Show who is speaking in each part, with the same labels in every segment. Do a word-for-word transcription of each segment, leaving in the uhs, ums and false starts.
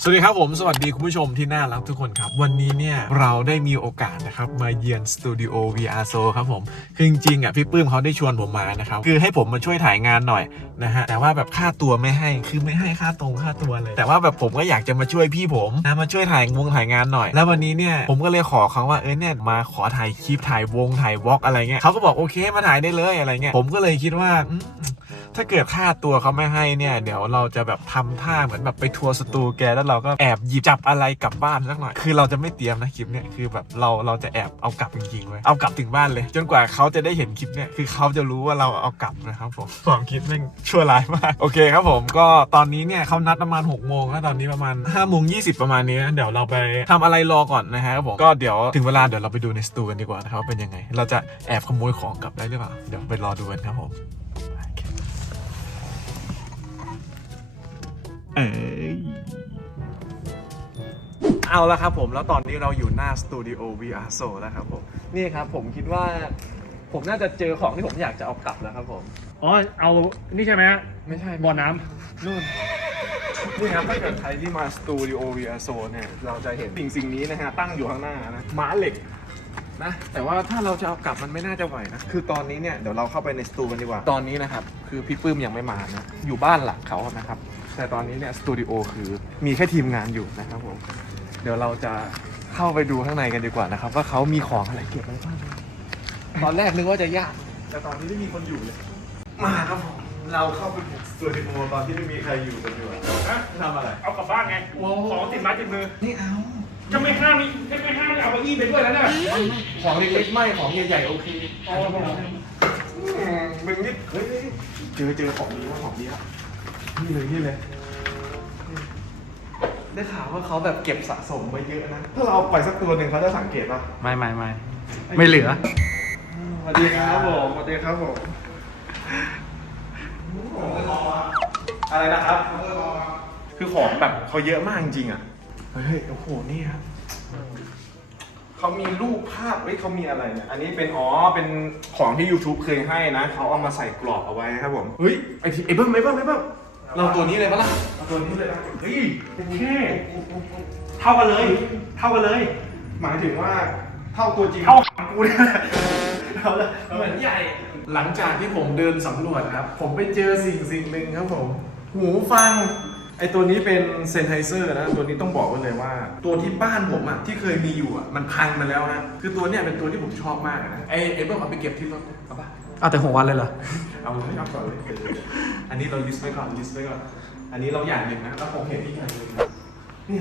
Speaker 1: สวัสดีครับผมสวัสดีคุณผู้ชมที่น่ารักทุกคนครับวันนี้เนี่ยเราได้มีโอกาสนะครับมาเยือนสตูดิโอ วี อาร์ Soul ครับผมคือจริงๆอ่ะพี่ปื้มเขาได้ชวนผมมานะครับคือให้ผมมาช่วยถ่ายงานหน่อยนะฮะแต่ว่าแบบค่าตัวไม่ให้คือไม่ให้ค่าตรงค่าตัวเลยแต่ว่าแบบผมก็อยากจะมาช่วยพี่ผมนะมาช่วยถ่ายวงถ่ายงานหน่อยแล้ววันนี้เนี่ยผมก็เลยขอเขาว่าเออเนี่ยมาขอถ่ายคลิปถ่ายวงถ่ายวอล์กอะไรเงี้ยเขาก็บอกโอเคมาถ่ายได้เลยอะไรเงี้ยผมก็เลยคิดว่าถ้าเกิดค่าตัวเขาไม่ให้เนี่ยเดี๋ยวเราจะแบบทำท่าเหมือนแบบไปทัวร์สตูแกแล้วเราก็แอบหยิบจับอะไรกลับบ้านสักหน่อยคือเราจะไม่เตรียมนะคลิปเนี่ยคือแบบเราเราจะแอบเอากลับจริงๆเลยเอากลับถึงบ้านเลยจนกว่าเขาจะได้เห็นคลิปเนี่ยคือเขาจะรู้ว่าเราเอากลับนะครับผมความคิดแม่งชั่วร้ายมากโอเคครับผมก็ตอนนี้เนี่ยเขานัดประมาณหกโมงแล้วตอนนี้ประมาณห้าโมงยี่สิบประมาณนี้เดี๋ยวเราไปทำอะไรรอก่อนนะฮะครับผมก็เดี๋ยวถึงเวลาเดี๋ยวเราไปดูในสตูกันดีกว่านะครับว่าเป็นยังไงเราจะแอบขโมยของกลับได้หรือเปล่าเดี๋ยวไปรอดูกันครับผมเอ้ยเอาละครับผมแล้วตอนนี้เราอยู่หน้าสตูดิโอ วี อาร์ Soul แล้วครับผมนี่ครับผมคิดว่าผมน่าจะเจอของที่ผมอยากจะเอากลับแล้วครับผม
Speaker 2: อ๋อ เอา นี่ใช่ไหมฮะ
Speaker 1: ไม่ใช่
Speaker 2: บ่อน้
Speaker 1: นู่นนี่ครับถ้าเกิดใครที่มาสตูดิโอ วี อาร์ Soul เนี่ยเราจะเห็นสิ่งสิ่งนี้นะฮะตั้งอยู่ข้างหน้านะม้าเหล็กนะแต่ว่าถ้าเราจะเอากลับมันไม่น่าจะไหวนะคือตอนนี้เนี่ยเดี๋ยวเราเข้าไปในสตูกันดีกว่าตอนนี้นะครับคือพี่ปื้มยังไม่มานะอยู่บ้านหลังเขานะครับแต่ตอนนี้เนี่ยสตูดิโอคือมีแค่ทีมงานอยู่นะครับผมเดี๋ยวเราจะเข้าไปดูข้างในกันดีกว่านะครับว่าเขามีของอะไรเก็บไว้บ้างตอนแรกนึกว่าจะยากแต่ตอนนี้ไม่มีคนอยู่เลยมาครับผมเราเข้าไปบุกสตูดิโอตอนที่ไม่มีใครอยู่กันอยู่อะทำอะไร
Speaker 2: ำเอากลับบ้านไงของติดไม้ติดมือ
Speaker 1: นี่เอา
Speaker 2: จะไม่ห้ามนี่จะไม่ห้ามนี่เอาเก้าอี้ไปด้วยแล้วเนี่ย
Speaker 1: ของเล็กๆไม่ของใหญ่ๆโอเค
Speaker 2: อ๋อ
Speaker 1: อืมมึงนี่เฮ้ยเจอเจอของดีว่าของดีครับนี่เลยนี่เลยได้ข่าวว่าเขาแบบเก็บสะสมไว้เยอะนะถ้าเราเอาไปสักตัวหนึ่งเขาจะสังเกตป่ะ
Speaker 2: ไม่ไม่ไม่ไม่เหลือ
Speaker 1: สวัสดีครับผมสวัสดีครับผมอะไรนะครับคือของแบบเขาเยอะมากจริงๆอ่ะเฮ้ยโอ้โหนี่ครับเขามีรูปภาพเฮ้ยเขามีอะไรเนี่ยอันนี้เป็นอ๋อเป็นของที่ YouTube เคยให้นะเขาเอามาใส่กรอบเอาไว้ครับผมเฮ้ยไอ้ที่ไอ้เบิ้มไอ้เบิ้มไอ้เบิ้มเราตัวนี้เลยปะล่ะเอาตัวนี้เลยนะเฮ้ย
Speaker 2: โอเค เท่ากันเลย เท่ากันเลย
Speaker 1: หมายถึงว่าเท่าตัวจริง
Speaker 2: เท่ากูเนี่ย
Speaker 1: เอาละเหมือนใหญ่ หลังจากที่ผมเดินสำรวจครับผมไปเจอสิ่งสิ่งหนึ่งครับผมหูฟังไอตัวนี้เป็นเซนไฮเซอร์นะตัวนี้ต้องบอกไว้เลยว่า ตัวที่บ้านผมอ่ะที่เคยมีอยู่อ่ะมันพังมาแล้วนะคือตัวเนี้ยเป็นตัวที่ผมชอบมากนะไอไอเบิ้มเอาไปเก็บที่รถเอาปะ
Speaker 2: เอาแต่หกวันเลยเหรอ
Speaker 1: เอาเลยเอาก่อนเลยอันนี้เราลิสต์ไว้ก่อนลิสต์ไว้ก่อนอันนี้เราอย่างหนึ่งนะแล้วผมเห็นอีกอย่างหนึ่งเนี่ย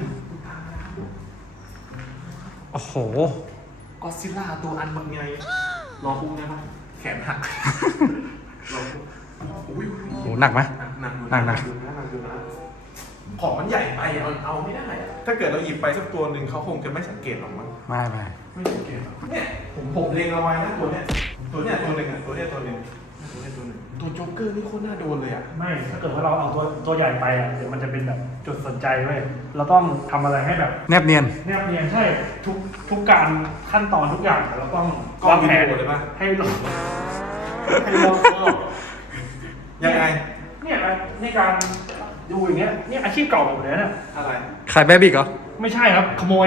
Speaker 2: โอ้โห
Speaker 1: ก็ซิล่าตัวอันบางไงรอคุ้มได้ไหมแขนหักรอคุ้มอุ้ย
Speaker 2: โหหนักไหม
Speaker 1: หนัก
Speaker 2: หนักหนัก
Speaker 1: ดูนะหนักดูนะของมันใหญ่ไปเอาเอาไม่ได้อะถ้าเกิดเราหยิบไปสักตัวหนึ่งเขาคงจะไม่สังเกตหรอกมั้ง
Speaker 2: ไม่ไม่
Speaker 1: ไม่สังเกตหรอกเนี่ยผมผมเล็งเอาไว้นะตัวเนี้ยตัวเนี้ยตัวหนึ่งอะตัวเนี้ยตัวหนึ่งตัวเนี้ยตัวหนึ่งตัวโจ๊กเกอร์นี่โคตรน่าโดนเลยอะ
Speaker 2: ไม่ ถ้าเกิดว่าเราเอาตัวตัวใหญ่ไปอ่ะ เดี๋ยวมันจะเป็นแบบจุดสนใจเว้ย เราต้องทำอะไรให้แบบ
Speaker 3: แนบเนียน
Speaker 2: แนบเนียนใช่ ทุกทุกการขั้นตอนทุกอย่างเราต้องวางแผน
Speaker 1: เลยป่ะ
Speaker 2: ให้เราให้เรา
Speaker 1: ยังไง
Speaker 2: เนี่ยนะในการดูอย่างเงี้ยเนี่ยอาชีพเก่าผมเลยนะ
Speaker 1: อะไร
Speaker 3: ขายแบบิกเหรอ
Speaker 2: ไม่ใช่ครับขโมย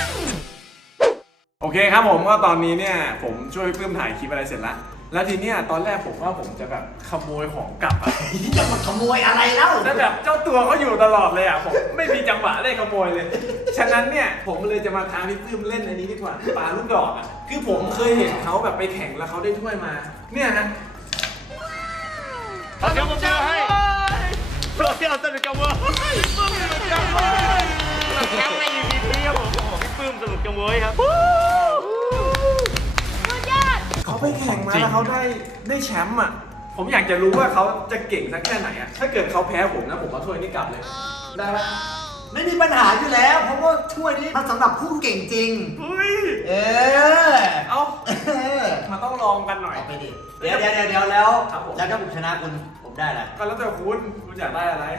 Speaker 1: โอเคครับผมก็ตอนนี้เนี่ยผมช่วยเพิ่มถ่ายคลิปอะไรเสร็จแล้วแล้วทีเนี้ยตอนแรกผมว่าผมจะแบบขโมยของกลับอะ
Speaker 4: จะมาขโมยอะไรเล่า
Speaker 1: แต่แบบเจ้าตัวเขาอยู่ตลอดเลยอ่ะผมไม่มีจังหวะได้ขโมยเลย ฉะนั้นเนี่ยผมเลยจะมาท้าพี่ปื้มเล่นอันนี้ดีกว่าปลาลูกดอกอ่ะคือผมเคยเห็นเขาแบบไปแข่งแล้วเขาได้ถ้วยมาเนี่ยฮะ
Speaker 2: เดี๋ยวผมจะให้โซเชียลสนุกจังเว้ยสนุกจังเว้ยแชมป์ใน อี พี ที ครับผมพี่ปื้มสนุกจังเว้ยครับ
Speaker 1: เขาไปแข่งมาแล้วเขาได้ได้แชมป์อ่ะผมอยากจะรู้ว่าเขาจะเก่งสักแค่ไหนอ่ะถ้าเกิดเขาแพ้ผมนะผมเอาถ้วยนี้กลับเลยได้ปะ
Speaker 4: ไม่มีปัญหาอยู่แล้ว เพราะว่าถ้วยนี้มันสำหรับผู้เก่งจริง
Speaker 1: เฮ้ย
Speaker 4: เออ
Speaker 1: เอา
Speaker 4: เออ
Speaker 1: มาต้องลองกันหน่อย
Speaker 4: เอาไปดิ เดี๋ยวเดี๋ยวเดี๋ยวเดี๋ยวแล้ว
Speaker 1: ครับผม
Speaker 4: แล้วถ้าผมชนะคุณโอผมได้แหละ
Speaker 1: ก็แล้วแต่คุณ คุณอยากได้อะไร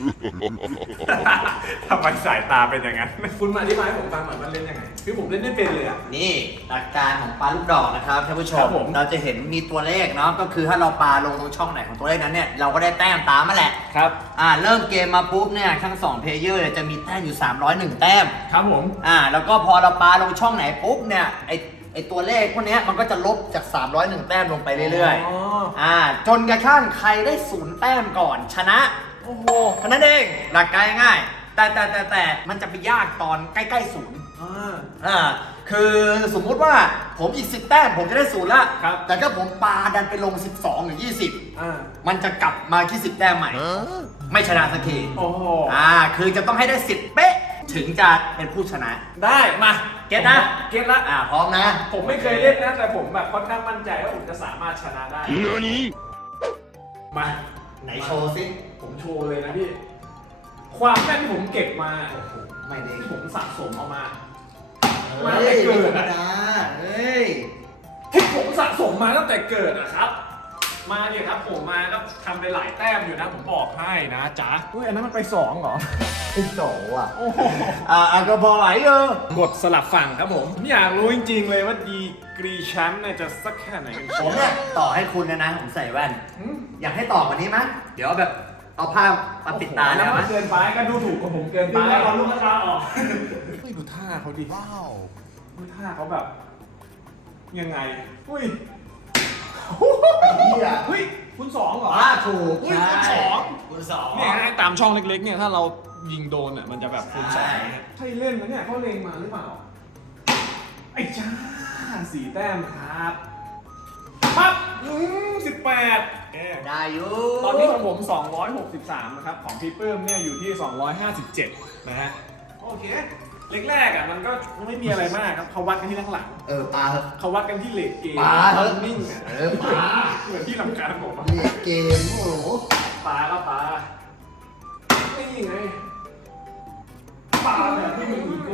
Speaker 1: ทำไมสายตาเป็นอย่างนั้น คุณมาอธิบายให้ผมฟังหน่อยมันเล่นยังไง คือผมเล่นไม่เป็นเลยอ่ะ
Speaker 4: นี่หลักการของปลาลูกดอกนะครับท่านผู้ช
Speaker 1: ครั
Speaker 4: ม
Speaker 1: บผม
Speaker 4: เราจะเห็นมีตัวเลขเนาะก็คือถ้าเราปลาลงตรงช่องไหนของตัวเลขนั้นเนี่ยเราก็ได้แต้มตามมาแหละ
Speaker 1: ครับ
Speaker 4: อ่าเริ่มเกมมาปุ๊บเนี่ยทั้งสองเพลเยอร์เนี่ยจะมีแต้มอยู่สามร้อยเอ็ดแต้ม
Speaker 1: ครับผม
Speaker 4: อ่าแล้วก็พอเราปาลงช่องไหนปุ๊บเนี่ยไอไอตัวเลขพวกเนี้ยมันก็จะลบจากสามร้อยเอ็ดแต้มลงไปเรื่อย
Speaker 1: อ๋อ
Speaker 4: ๆอ่าจนกระทั่งใครได้ศูนย์แต้มก่อนชนะ
Speaker 1: โอ้โห
Speaker 4: เท่านั้นเองหลักการง่ายๆแต่แต่แต่แต่มันจะไปยากตอนใกล้ๆศูนย์
Speaker 1: อ่า
Speaker 4: อ่าคือสมมุติว่าผมอีกสิบแต้มผมจะได้ศูนย์ละ
Speaker 1: ครับ
Speaker 4: แต่ถ้าผมปาดันไปลงสิบสองหรือยี่สิบ
Speaker 1: อ่า
Speaker 4: มันจะกลับมาที่สิบแต้มใหม่ ไม่ชนะสักที
Speaker 1: โอ้โห
Speaker 4: อ่าคือจะต้องให้ได้สิบเป๊ะถึงจะเป็นผู้ชนะ
Speaker 1: ได้ มา
Speaker 4: เก็ตนะ
Speaker 1: เก็ตละ
Speaker 4: อ่าพร้อมนะ
Speaker 1: ผมไม่เคยเล่นนะ แต่ผมแบบค่อนข้างมั่นใจว่าผมจะสามารถชนะได้ มา
Speaker 4: ไหนโชว์สิ
Speaker 1: ผมโชว์เลยนะพี่ ความแม่นที่ผมเก็บมา
Speaker 4: โอ้โหไม่ได้
Speaker 1: ที่ผมสะสมเอามา
Speaker 4: เฮ้
Speaker 1: มาย ไม่เกิ
Speaker 4: ไม่ธร
Speaker 1: น
Speaker 4: รม
Speaker 1: อะ
Speaker 4: ดาเฮ้ย
Speaker 1: ที่ผมสะสมมาตั้งแต่เกิดอะครับ มาเนี่ยครับผมมาก็ทำไปหลายแต้มอยู่นะ ผมบอกให้นะจ๊ะอุ้ยอันนั้นมันไปสองเหรอ
Speaker 4: เป็นโสอ่ะ
Speaker 1: โอ้โห
Speaker 4: อ่าอ่าก็พอไหวเออก
Speaker 1: ดสลับฝั่งครับผมผมอยากรู้จริงๆเลยว่าดีกรีแชมป์เนี่ยจะสักแค่ไหนกัน
Speaker 4: ผ
Speaker 1: เชี
Speaker 4: ม
Speaker 1: ยว
Speaker 4: เนี่ยต่อให้คุณนะนะ ผมใส่แว่น
Speaker 1: หืม
Speaker 4: อยากให้ต่อกว่านี้ไหมเดี๋ยวแบบเอาผ้ามาปิดตา
Speaker 1: แล้
Speaker 4: แล้ว ว
Speaker 1: มั
Speaker 4: นะ
Speaker 1: นเกินไปก็ดูถูกกับผมเกินไป
Speaker 2: ดึงแล้วเอาลูกตาออก
Speaker 1: เฮ้ยดูท่าเขาดิว้าวดูท่าเขาแบบ ยังไงอุ้ย
Speaker 4: เหี้ย
Speaker 1: เฮ้ยคุณสองเหรอ
Speaker 4: อ่าถูก
Speaker 1: อุ้ยคุณสอง
Speaker 4: คุณสอง
Speaker 1: เนี่ยไอ้ตามช่องเล็กๆเนี่ยถ้าเรายิงโดนอ่ะมันจะแบบคูณสอง
Speaker 4: ใช่
Speaker 1: ใช่เล่นนะเนี่ยเขาเล็งมาหรือเปล่า ไอ้จ้าสี่แต้มครับปั๊บอืมสิบแปดเอ๊ะ
Speaker 4: ได้อยู่
Speaker 1: ตอนนี้ของผมสองร้อยหกสิบสามนะครับ ของพี่ปื้มเนี่ยอยู่ที่สองร้อยห้าสิบเจ็ดนะฮะ โอเค แรกๆอ่ะมันก็ไม่มีอะไรมากครับเขาวัดกันที่หลัง
Speaker 4: เออปลาเถอะ
Speaker 1: ๆเขาวัดกันที่เลทเกม
Speaker 4: ปาเถอะ
Speaker 1: นิ่งอ่ะ
Speaker 4: เออปา
Speaker 1: เหมือนที่ลำการผมอะ
Speaker 4: เรียกเกมโอ้โห
Speaker 1: ปลาก็ปลาไม่ยิงไงปลาแบบที่มันอีโก้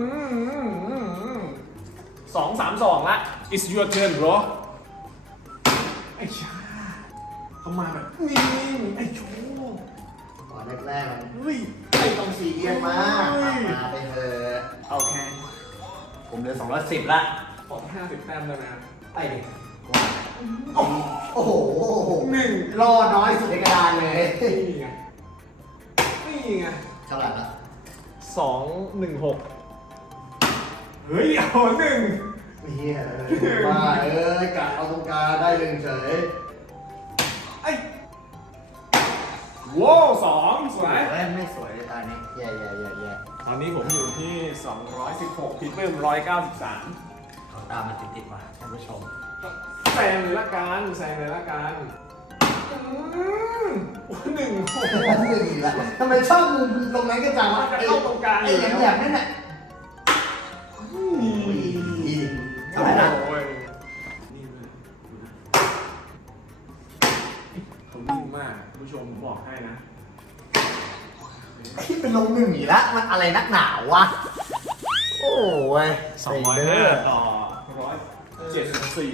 Speaker 1: สองสามสองละ it's your turn bro ไอ้ชาเขามาแบบนิ่งไอ้โชว์
Speaker 4: ตอนแรกๆมัน
Speaker 1: เฮ้ย
Speaker 4: ไม่ต้องซีเรียสมาก
Speaker 1: เฮ้ย
Speaker 4: มาไปเถอะ
Speaker 1: โอเค
Speaker 4: ผมเหลือสองร้อยสิบละ
Speaker 1: ขอห้าสิบแต้มได้ไหมครับ
Speaker 4: ไปดิโอ้โหโอ้โห
Speaker 1: หนึ่ง
Speaker 4: รอน้อยสุดในกระดานเลย
Speaker 1: นี่ไงนี่ไง
Speaker 4: เท่าไหร่ละ
Speaker 1: สองหนึ่งหกเฮ้ยเอาหนึ่ง
Speaker 4: เฮียว่าเอ้ยกะเอาตรงกลางได้หนึ่งเฉย
Speaker 1: ไอ้ว้าวสองส
Speaker 4: ส
Speaker 1: ว
Speaker 4: วย ยไม่สวยเลยตานี้แย่แย่แย่แย่
Speaker 1: ตอนนี้ผมอยู่ที่ สองร้อยสิบหกพี่เพิ่มหนึ่งร้อยเก้าสิบสาม
Speaker 4: เขาตามมาติดๆมาท่านผู้ชม
Speaker 1: แซงเลยละกันแซงเลยละกันอืมหนึ่งโอ้โห
Speaker 4: หนึ่งอีกละทำไมชอบมุมตรงนั้นก็จังวะ
Speaker 1: จะเข้าตรงกลาง
Speaker 4: ไอ้
Speaker 1: อยู่
Speaker 4: แหล
Speaker 1: แล้ว
Speaker 4: มๆนั่นน่ะ
Speaker 1: อืม
Speaker 4: เท่าไหร่ละ
Speaker 1: โอ้ยนี่เลยดูนะเขานิ่งมากคุณผู้ชมผมบอกให้นะ
Speaker 4: ที่เป็นลงหนึ่งอีกแล้วมันอะไรนักหนาวะ โอ้ย
Speaker 1: สองร้อย
Speaker 4: เด้
Speaker 1: ห้า
Speaker 4: อ
Speaker 1: ต่อร้อยเจ็ดสิบสี่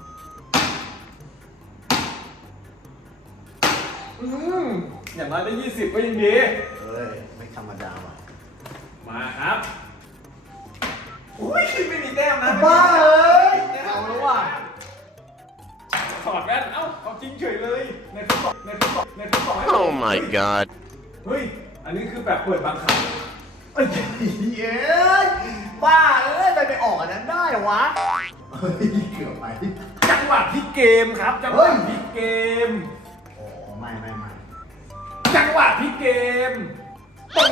Speaker 1: อืมอย่างน้อยได้ยี่สิบก็ยังดี
Speaker 4: เฮ้ย ไม่ธรรมดาว่ะ
Speaker 1: มาครับ อุ้ยไม่มีแต้มนะ
Speaker 4: บ้าเอ้ย
Speaker 1: เอาแล้วว่ะถอดแว่น เอ้าเอาจริงเฉยเลยในทดสอบในทดสอบในทดสอบให้
Speaker 3: Oh my god.
Speaker 1: เฮ้ย อันนี้คือแบบเปิดบางครั้ง
Speaker 4: เอ้ยเย้ยบ้าเอ้ยไปไปออกอันนั้นได้เหรอวะ เฮ้ย เกือบไป
Speaker 1: จังหวะพลิกเกมครับ จังหวะพลิกเกม
Speaker 4: โอ้ไม่ไม่ไม่
Speaker 1: จังหวะพลิกเกมตรง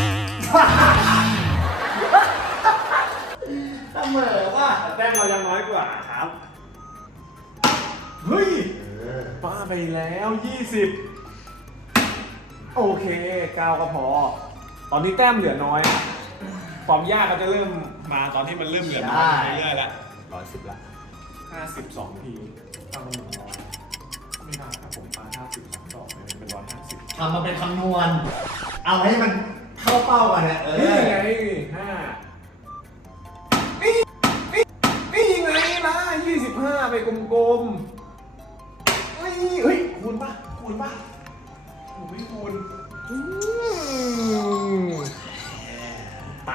Speaker 4: เสมอว่ะ
Speaker 1: แต้มเรายังน้อยกว่าครับ เฮ้ย
Speaker 4: เออ
Speaker 1: ป้าไปแล้วยี่สิบโอเคเก้าก็พอ ตอนนี้แต้มเหลือน้อยความยากก็จะเริ่มมาตอนที่มันเริ่มเหลือน้อยเรื่อยๆแล้ว
Speaker 4: ร้อยสิบละ
Speaker 1: ห้าสิบสองทีตั้งมาหนึ่งร้อยไม่ได้ครับผมปาห้าสิบสองดอกเลยเป็นร้อยห้าสิบ
Speaker 4: ทำมาเป็นคำนวณ เอาให้มันเข้าเป้ากันนะเออ
Speaker 1: นี่ไงห้านี่นี่นี่ยังไงล่ะยี่สิบห้าไปกลมๆเฮ้ยเฮ้ยคูณป่ะคูณป่ะ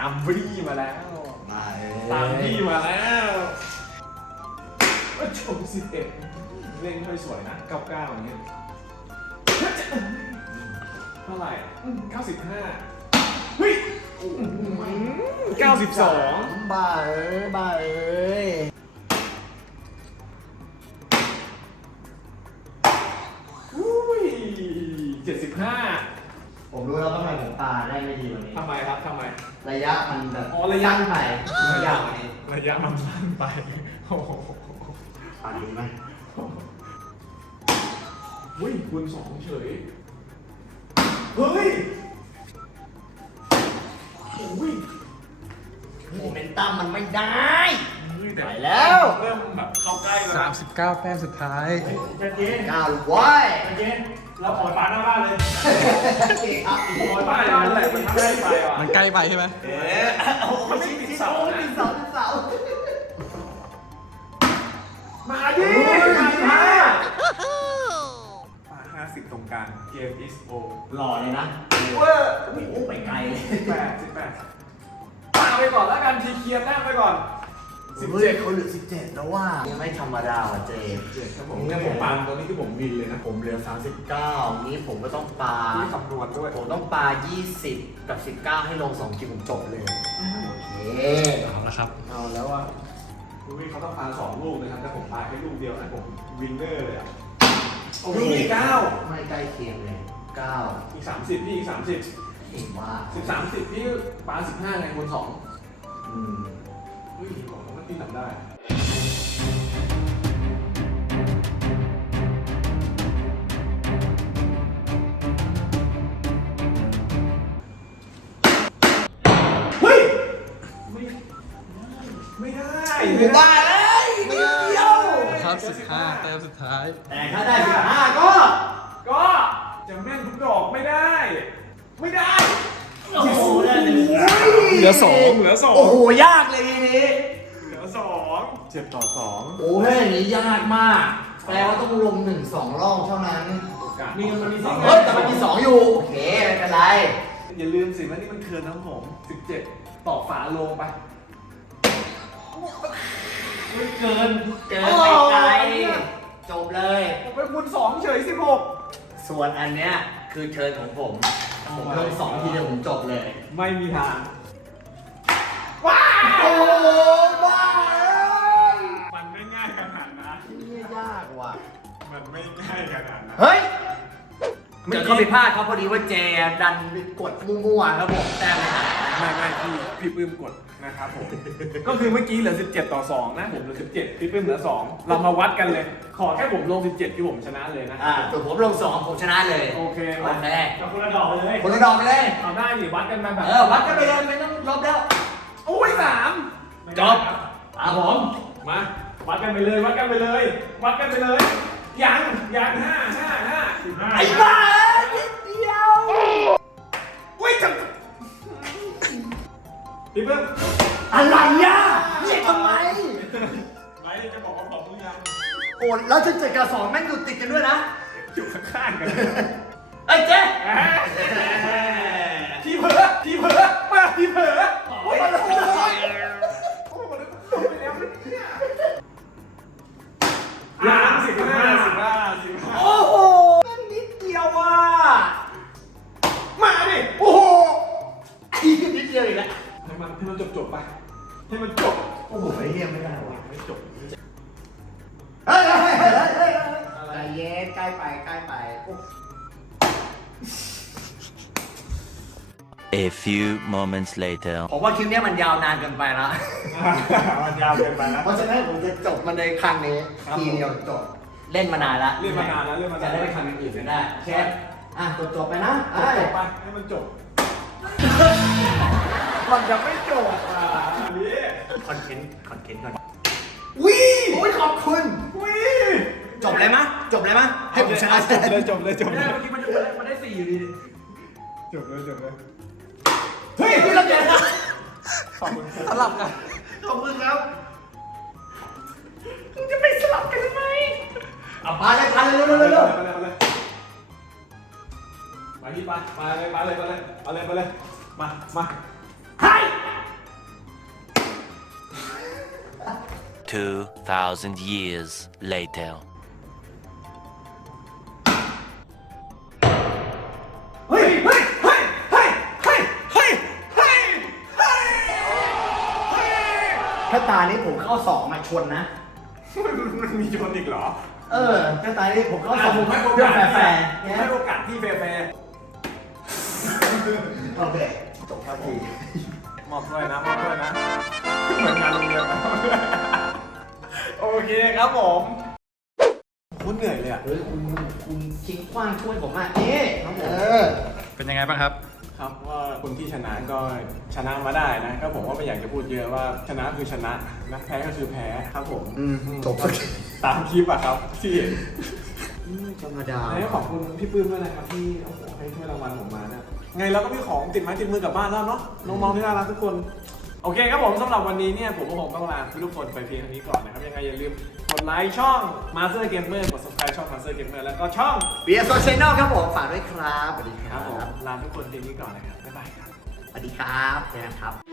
Speaker 1: ามบี้มาแล้ว
Speaker 4: มาเอ้ย
Speaker 1: ตามบี้มาแล้วโอ้โหสิบเอ็ดเล่นค่อยสวยนะเก้าเก้าอย่างเงี้ยเท่าไหร่เก้าสิบห้าเฮ้ยเก้าสิบสอง
Speaker 4: บ้าเอ้ยบ้าเอ้ย
Speaker 1: อุ้ยเจ็ดสิบห้า
Speaker 4: ผมรู้แล้วว่าทำไมผมปาได้ไม่ดีวันนี้
Speaker 1: ทำไมครับทำไม
Speaker 4: ระยะมันแบบ
Speaker 1: อ๋อระยะ
Speaker 4: สั้นไประยะมัน
Speaker 1: ระยะมันสั้นไปโอ้โห
Speaker 4: ปาดีไหม
Speaker 1: อุ้ยคูณสองเฉยเฮ้ยโอ้ย
Speaker 4: โมเมนตัมมันไม่ได้
Speaker 1: แต่
Speaker 4: ไปแล้ว
Speaker 1: เริ่มแบบเข้าใกล้แล้ว
Speaker 3: สามสิบเก้าแต้มสุดท้าย
Speaker 2: จะเย็น
Speaker 4: ก้าวลูกว้าย
Speaker 2: จะเย็นเราขอปลาหน้าบ้านเลย
Speaker 1: ขอป้ายบ้านแหละมันทำได้ไปว่ะ
Speaker 3: มันใกล้ไปใช่ไหม
Speaker 4: เอ๊ะโอ้โหชิ้นชิ้นเสาชิ้นเสาชิ้นเสา
Speaker 1: มาดิ
Speaker 4: โอ้ย
Speaker 1: มา
Speaker 4: มา
Speaker 1: ป้าห้าสิบตรงกลางเกม is o
Speaker 4: หล่อเลยนะเว้ยโอ้โหไปไกลเลย
Speaker 1: สิบแปดสิบแปดปาไปก่อนแล้วกันทีเคลียร์แต้มไปก่อนสิบ
Speaker 4: เฮ้ย
Speaker 1: เจ็ด
Speaker 4: เขาเหลือสิบเจ็ดแล้วว่ายังไม่ธรรมดาว่ะเจมส์
Speaker 1: เจ็ดครับผมเนี่ยผมปาตัวนี้คือผมวินเลยนะ
Speaker 4: ผมเหลือสามสิบเก้านี้ผมก็ต้องปา
Speaker 1: ที่คำนวณด้วย
Speaker 4: ผมต้องปายี่สิบกับสิบเก้าให้ลงสองกิมผมจบเลยโอเค
Speaker 3: เอาละครับ
Speaker 1: เอาแล้วว่าคุณวินเขาต้องปาสองลูกนะครับแต่ผมปาแค่ลูกเดียวนะผมวินเนอร์เลยอ่ะโอ้โหอีกเก้า
Speaker 4: ไม่ใกล้เคียงเลยเก้า
Speaker 1: อีกสามสิบพี่อีกสามสิบ
Speaker 4: เห็นว่า
Speaker 1: สิบสามสิบพี่ปาสิบห้าไงคูณสอง
Speaker 4: อืม
Speaker 1: เฮ้ยบอกว่ามันตีหลับได้เฮ้ยไม่ไม่ได้
Speaker 4: ไม่ได้เลยไม่เดียว
Speaker 3: ครับสิบห้าแต้มสุดท้าย
Speaker 4: แต่ถ้าได้สิบห้าก็
Speaker 1: ก็จะแม่นทุกดอกไม่ได้ ไม่ได้
Speaker 4: โอ้โหได้เลย
Speaker 1: เหลือสองเหลือสอง
Speaker 4: โอ้โหยากเลยทีนี้
Speaker 1: เหลือสองเจ็ดต่อสอง
Speaker 4: โอ้ยอย่างนี้ยากมากแปลว่าต้องลงหนึ่งสองรอบเท่านั้น
Speaker 1: โอกาสมีมันมีสอง
Speaker 4: เฮ้ยแต่มันมีสองอยู่โอเคไม่เป็นไร
Speaker 1: อย่าลืมสิว่านี่มันเคิร์นน้ำผมสิบเจ็ดต่อฝาโลงไป
Speaker 4: ไม่เกินเกินไปไกลจบเลย
Speaker 1: ผมไปคูณสองเฉยสิบหก
Speaker 4: ส่วนอันเนี้ยคือเชิญของผมผมลงสองทีเดียวผมจบเลย
Speaker 1: ไม่มีทาง
Speaker 4: ว้าวโอ้บ้า
Speaker 1: มันไม่ง่ายขนาดนั้น
Speaker 4: นี่ยากว่ะ
Speaker 1: มันไม่ง่ายขนาดนั้น
Speaker 4: เฮ้ยเกิดข้อผิดพลาดครับพอดีว่าเจดันไปกดมั่วๆครับผมแต่ไม่หาย
Speaker 1: ไม่ไม่พี่พี่ปื้มกดนะครับผม ก็คือเมื่อกี้เหลือสิบเจ็ดต่อสองนะผมเหลือสิบเจ็ดพี่ปื้มเหลือสองเรามาวัดกันเลย ขอแค่ผมลงสิบเจ็ดที่ผมชนะเลยนะ
Speaker 4: อ่าส่วนผมลงสองผมชนะเลย
Speaker 1: โอเค
Speaker 4: โอ
Speaker 1: มา
Speaker 4: เค
Speaker 2: กับคนละดอกเลย
Speaker 4: คนละดอกไปเลย
Speaker 1: เอาได้ดิวัดกันมาแบบ
Speaker 4: เออวัดกันไปเลยไม่ต้องลบแล้ว
Speaker 1: โอ้ยสาม
Speaker 4: จบตามผม
Speaker 1: มาวัดกันไปเลยวัดกันไปเลย วัดกันไปเลยยังยังห้าห้าห้าสิบห้า
Speaker 4: ไอ้บ้านิดเดียว
Speaker 1: อุ้ยจังพี่เพิ่ม
Speaker 4: อะไรอ่ะเนี่ยทำไม
Speaker 1: ไม่จะบอกว่าผมยัง
Speaker 4: โอ้แล้วสิบเจ็ดกับสองแม่งอยู่ติดกันด้วยนะ
Speaker 1: อยู่ข้างๆกัน
Speaker 4: เอ้ยเจ๊
Speaker 1: ที่เผลอที่เผลอมาที่เผลอโอ้ยโอ้ยโอ้โหแล้วจบไปแล้วเนี่ยล้านสิบห้าสิบห้าสิบห้า
Speaker 4: โอ้โหแม่งนิดเดียวอ่ะ
Speaker 1: มาดิโอ้โห
Speaker 4: ไอ้นิดเดียวอีกแล้ว
Speaker 1: ให้มันให้มันจบจบๆไปให้มันจบ
Speaker 4: โอ้โหไอ้เหี้ยไม่ได้ว่ะ
Speaker 1: ไม่จบ
Speaker 4: เฮ้ยเฮ้ยเฮ้ยเฮ้ยเฮ้ยใจเย็นใกล้ไปใกล้ไปโอ้
Speaker 5: A few moments later.
Speaker 4: ผมว่าคลิปเนี้ยมันยาวนานเกินไปแล้ว
Speaker 1: มันยาวเกินไปแล้ว
Speaker 4: เพราะฉะนั้นผมจะจบมันในครั้งนี้
Speaker 1: ครับ
Speaker 4: ทีเดียวจบเล่นมานานแล้ว
Speaker 1: เล่นมานานแล้วเล่นมานาน
Speaker 4: จะได้ไปทำอย่างอื่นกันได้เชฟอ่ะจบจบไปนะ
Speaker 1: จบจบไปให้มันจบ มันจะไม่จบอ่ะอันนี้
Speaker 4: คอนเทนต์คอนเทนต์ก่อน
Speaker 1: วิ
Speaker 4: โอ้ยขอบคุณ
Speaker 1: วิ
Speaker 4: จบเลยมะจบเลยมะให้ผมชนะ
Speaker 1: จบเลยจบเลยจบ
Speaker 4: ไม่
Speaker 1: เล
Speaker 4: ได้
Speaker 1: ย
Speaker 4: เมื่อกี้มันมันได้สี่อยู่ดี
Speaker 1: จบเลยจบเลย
Speaker 4: เฮ้ยพี่รับเย็น
Speaker 1: ขอบคุณครับ
Speaker 3: สลับกัน
Speaker 4: ขอบคุณครับ
Speaker 2: มึงจะไปสลับกันทำไม
Speaker 4: เอาพาเลยพาเลยเร็วเร็วเร็วเร็ว
Speaker 1: ไปเลยไปเลยมาที่ไปมาเลยมาเลยมาเลยเอาเลยไปเลยมามา
Speaker 2: ให้
Speaker 5: Two thousand years later.
Speaker 4: เฮ้ยเฮ้ยเฮ้ยเฮ้ยเฮ้ยเฮ้ยเฮ้ยเฮ้ยถ้าตานี้ผมเข้าสองมาชนนะ
Speaker 1: มันมีชนอีกเหรอ
Speaker 4: เออถ้าตานี้ผมเข้าสอง
Speaker 1: ผมให้โอ
Speaker 4: เรื่อง
Speaker 1: กาส
Speaker 4: แฟร์ๆ
Speaker 1: ผม
Speaker 4: เนี่ย
Speaker 1: ให้โอกาสพี่แฟร์
Speaker 4: โอเคจบครับพี่
Speaker 1: ๆมอบด้วยนะมอบด้วยนะเหมือนงานโรงเรียนนะโอเคครับผมโคตรเหนื่อยเลยอ่ะ
Speaker 4: เฮ้ยคุณคุณทิ้งขว้างช่วยผมอ่ะนี่ครับผมเออ
Speaker 3: เป็นยังไงบ้างครับ
Speaker 1: ครับว่าคนที่ชนะก็ชนะมาได้นะก็ผมว่าไม่อยากจะพูดเยอะว่าชนะคือชนะนะแพ้ก็คือแพ้ครับผม
Speaker 4: อืมจบ
Speaker 1: ตามคลิปอะครับที่เห็น
Speaker 4: ธรรมดา
Speaker 1: แล้วขอบคุณพี่ปื้มด้วยนะครับที่โอ้โหให้ถ้วยรางวัลผมมานะไงเราก็มีของติดไม้ติดมือกลับบ้านแล้วเนาะน้องๆที่น่ารักทุกคนโอเคครับผมสำหรับวันนี้เนี่ยผมก็คงต้องลาทุกคนไปเพียงเท่านี้ก่อนนะครับยังไงอย่าลืมกดไลค์ช่อง Master Gamer กด subscribe ช่อง Master Gamer แล้วก็ช่อง
Speaker 4: เบียร์โซเชียลครับผมฝากด้วยครับสวัสดีค
Speaker 1: ค
Speaker 4: รั
Speaker 1: รั
Speaker 4: บบ
Speaker 1: ผมลาทุกคนเพียงนี้ก่อนนะครับบ๊ายบายครับ
Speaker 4: สวัสดีครับเจอกันครับ